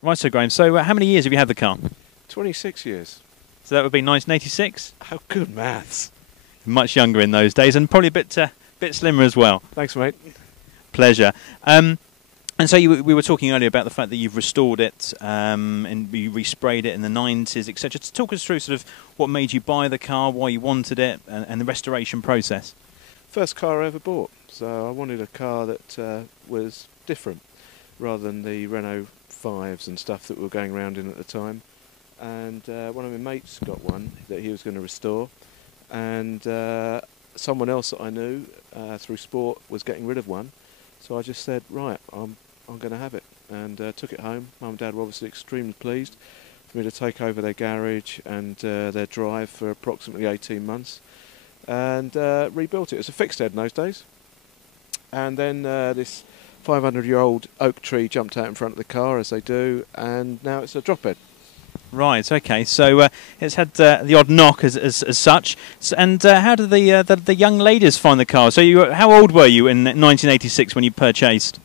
Right, so Graham, so how many years have you had the car? 26 years. So that would be 1986? How good maths. Much younger in those days, and probably a bit slimmer as well. Thanks, mate. Pleasure. And so we were talking earlier about the fact that you've restored it and you resprayed it in the 90s, etc. To talk us through sort of what made you buy the car, why you wanted it, and the restoration process. First car I ever bought, so I wanted a car that was different, rather than the Renault 5s and stuff that we were going around in at the time. And one of my mates got one that he was going to restore, and someone else that I knew through sport was getting rid of one, so I just said, right, I'm going to have it, and took it home. Mum and Dad were obviously extremely pleased for me to take over their garage and their drive for approximately 18 months, and rebuilt it. It was a fixed head in those days, and then this 500-year-old oak tree jumped out in front of the car, as they do, and now it's a drop head. Right, okay, so it's had the odd knock as such. And how did the young ladies find the car? So how old were you in 1986 when you purchased?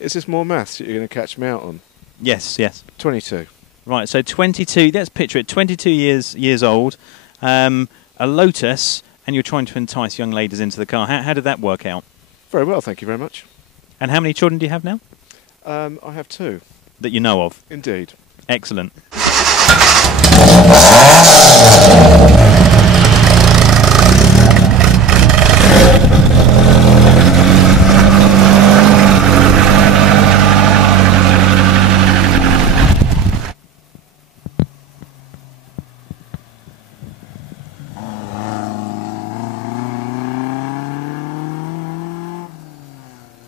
Is this more maths that you're going to catch me out on? Yes, yes. 22. Right, so 22, let's picture it, 22 years old, a Lotus, and you're trying to entice young ladies into the car. How did that work out? Very well, thank you very much. And how many children do you have now? I have 2. That you know of? Indeed. Excellent.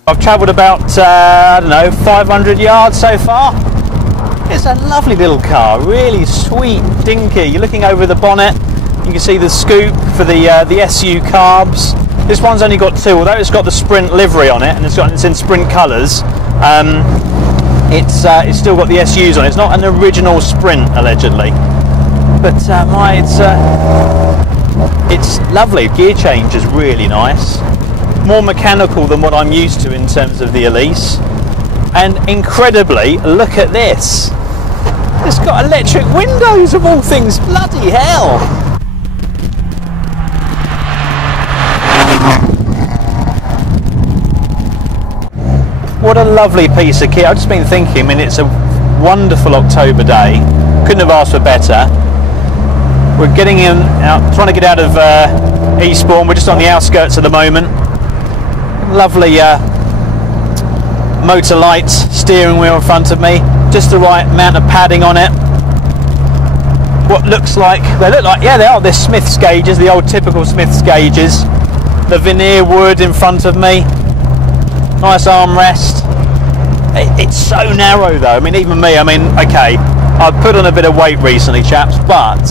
I've travelled about, I don't know, 500 yards so far. It's a lovely little car, really sweet, dinky. You're looking over the bonnet, you can see the scoop for the SU carbs. This one's only got 2, although it's got the Sprint livery on it and it's in Sprint colours. It's still got the SUs on it. It's not an original Sprint, allegedly, but it's lovely. Gear change is really nice. More mechanical than what I'm used to in terms of the Elise, and incredibly, look at this, it's got electric windows of all things. Bloody hell. What a lovely piece of kit. I've just been thinking, I mean, it's a wonderful October day, couldn't have asked for better. We're getting trying to get out of Eastbourne. We're just on the outskirts at the moment. Lovely motor lights, steering wheel in front of me, just the right amount of padding on it. What looks like, they look like, yeah, they are, they're Smith's gauges, the old typical Smith's gauges. The veneer wood in front of me, nice armrest. It's so narrow though, I mean, even me, I mean, okay, I've put on a bit of weight recently, chaps, but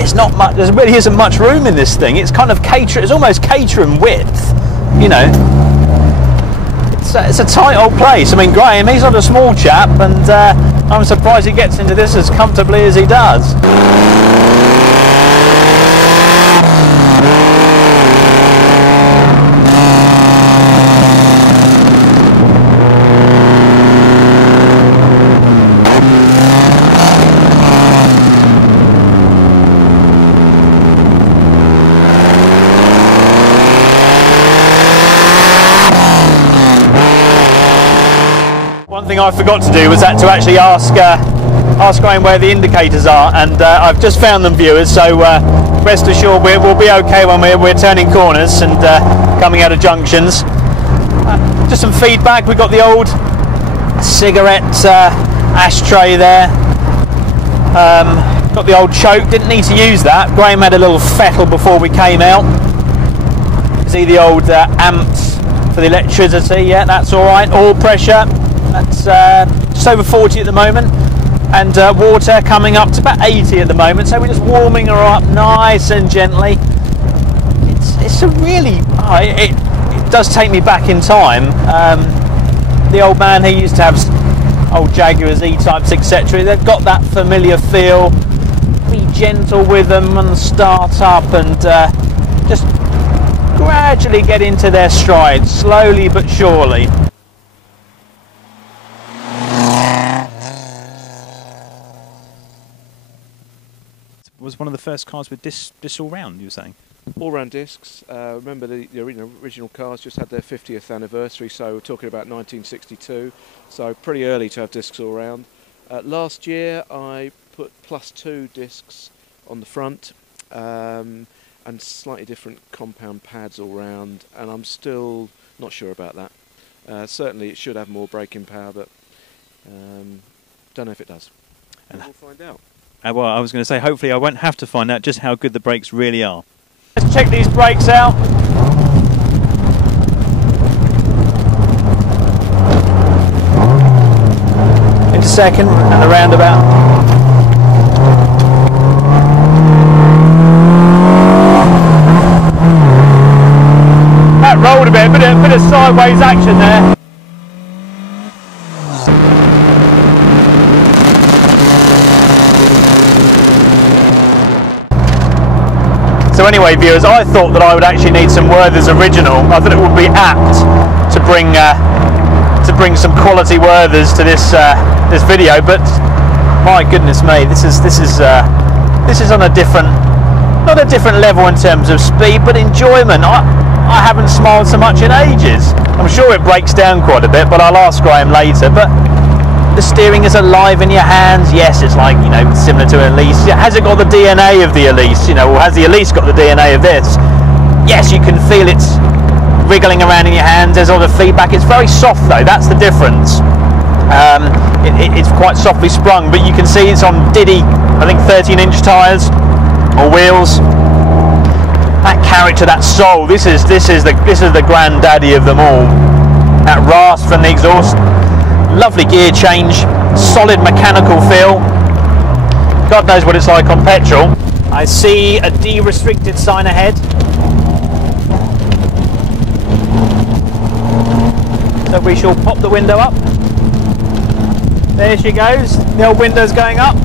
it's not much, there really isn't much room in this thing. It's kind of it's almost catering width. You know, it's a tight old place. I mean, Graham, he's not a small chap, and I'm surprised he gets into this as comfortably as he does. One thing I forgot to do was to actually ask Graham where the indicators are, and I've just found them, viewers, so rest assured we'll be okay when we're turning corners and coming out of junctions. Just some feedback. We've got the old cigarette ashtray there, got the old choke, didn't need to use that. Graham had a little fettle before we came out. See the old amps for the electricity, yeah, that's alright. Oil pressure, That's just over 40 at the moment, and water coming up to about 80 at the moment. So we're just warming her up nice and gently. It's a really it does take me back in time. The old man who used to have old Jaguars, E-types, etc. They've got that familiar feel. Be gentle with them and start up, and just gradually get into their stride, slowly but surely. It was one of the first cars with discs all round, you were saying? All-round discs. Remember the original cars just had their 50th anniversary, so we're talking about 1962, so pretty early to have discs all round. Last year I put +2 discs on the front, and slightly different compound pads all round, and I'm still not sure about that. Certainly it should have more braking power, but don't know if it does. And we'll find out. Well, I was going to say, hopefully I won't have to find out just how good the brakes really are. Let's check these brakes out. Into second and the roundabout. That rolled a bit of sideways action there. So anyway, viewers, I thought that I would actually need some Werther's original. I thought it would be apt to bring some quality Werther's to this this video, but my goodness me, this is on a different, not a different level in terms of speed, but enjoyment. I haven't smiled so much in ages. I'm sure it breaks down quite a bit, but I'll ask Graham later. But the steering is alive in your hands. Yes, it's like, you know, similar to an Elise. Has it got the DNA of the Elise? You know, or has the Elise got the DNA of this? Yes, you can feel it's wriggling around in your hands. There's all the feedback. It's very soft though. That's the difference. It's quite softly sprung, but you can see it's on Diddy, I think 13-inch tyres or wheels. That character, that soul. This is the granddaddy of them all. That rasp from the exhaust. Lovely gear change, solid mechanical feel. God knows what it's like on petrol. I see a de-restricted sign ahead. So we shall pop the window up. There she goes, the old window's going up.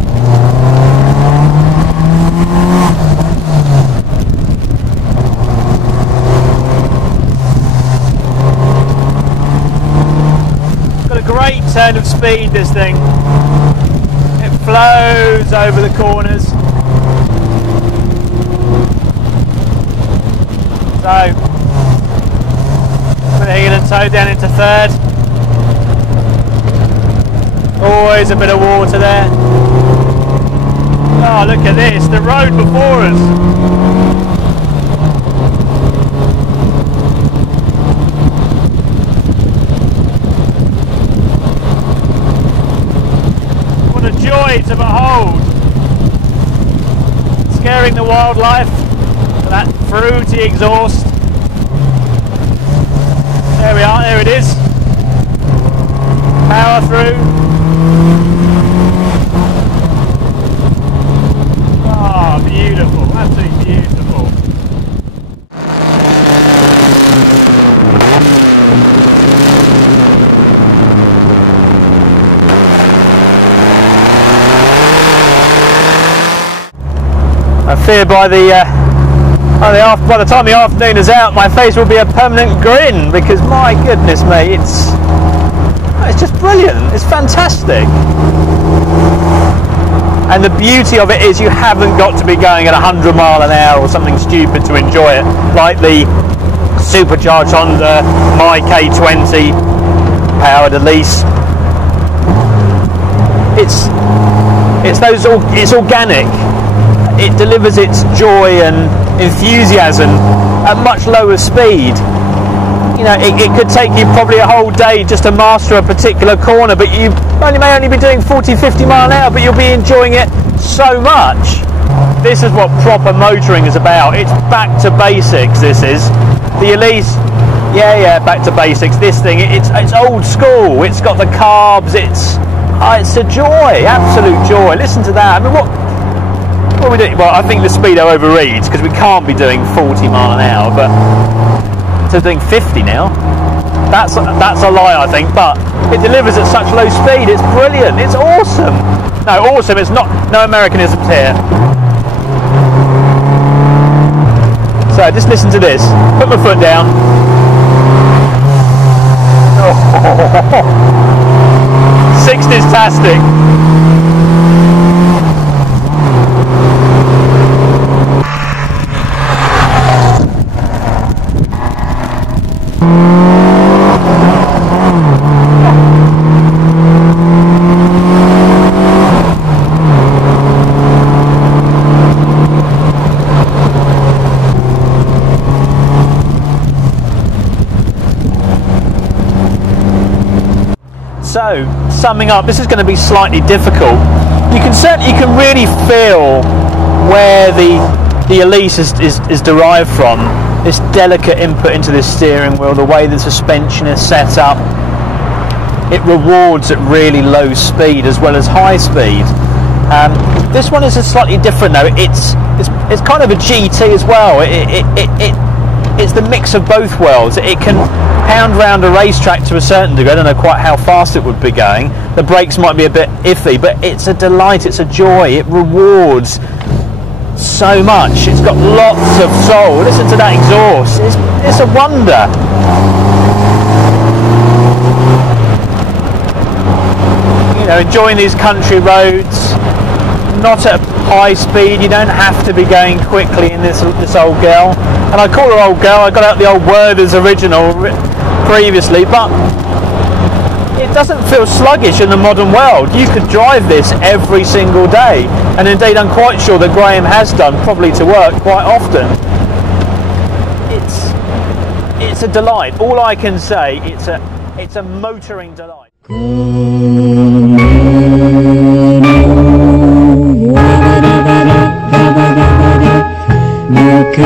Great turn of speed, this thing. It flows over the corners. So, put the heel and toe down into third. Always a bit of water there. Oh, look at this, the road before us. Joy to behold, scaring the wildlife with that fruity exhaust. There we are, there it is. Power through. Oh, beautiful, absolutely beautiful. I fear by the time the afternoon is out, my face will be a permanent grin, because my goodness me, it's just brilliant. It's fantastic. And the beauty of it is you haven't got to be going at 100 miles an hour or something stupid to enjoy it, like the supercharged Honda My K20 powered Elise. It's organic. It delivers its joy and enthusiasm at much lower speed. You know, it could take you probably a whole day just to master a particular corner, but you may only be doing 40-50 miles an hour, but you'll be enjoying it so much. This is what proper motoring is about. It's back to basics, this is. The Elise Yeah, back to basics. This thing, it's old school. It's got the carbs. It's a joy, absolute joy. Listen to that. I mean, what are we doing? Well, I think the speedo overreads because we can't be doing 40 mile an hour, but so doing 50 now. That's a lie, I think, but it delivers at such low speed. It's brilliant. It's awesome. No, awesome. It's not. No Americanisms here. So just listen to this. Put my foot down. Oh. 60s-tastic. So, summing up, this is going to be slightly difficult. You can really feel where the Elise is derived from. This delicate input into this steering wheel, the way the suspension is set up. It rewards at really low speed as well as high speed. This one is slightly different though. It's kind of a GT as well. It's the mix of both worlds. It can pound round a racetrack to a certain degree. I don't know quite how fast it would be going. The brakes might be a bit iffy, but it's a delight, it's a joy. It rewards so much. It's got lots of soul. Listen to that exhaust. It's a wonder. You know, enjoying these country roads, not at high speed. You don't have to be going quickly in this old girl. And I call her old girl. I got out the old Werther's original previously, but it doesn't feel sluggish in the modern world. You could drive this every single day, and indeed I'm quite sure that Graham has done, probably to work quite often. It's a delight. All I can say, it's a motoring delight. Look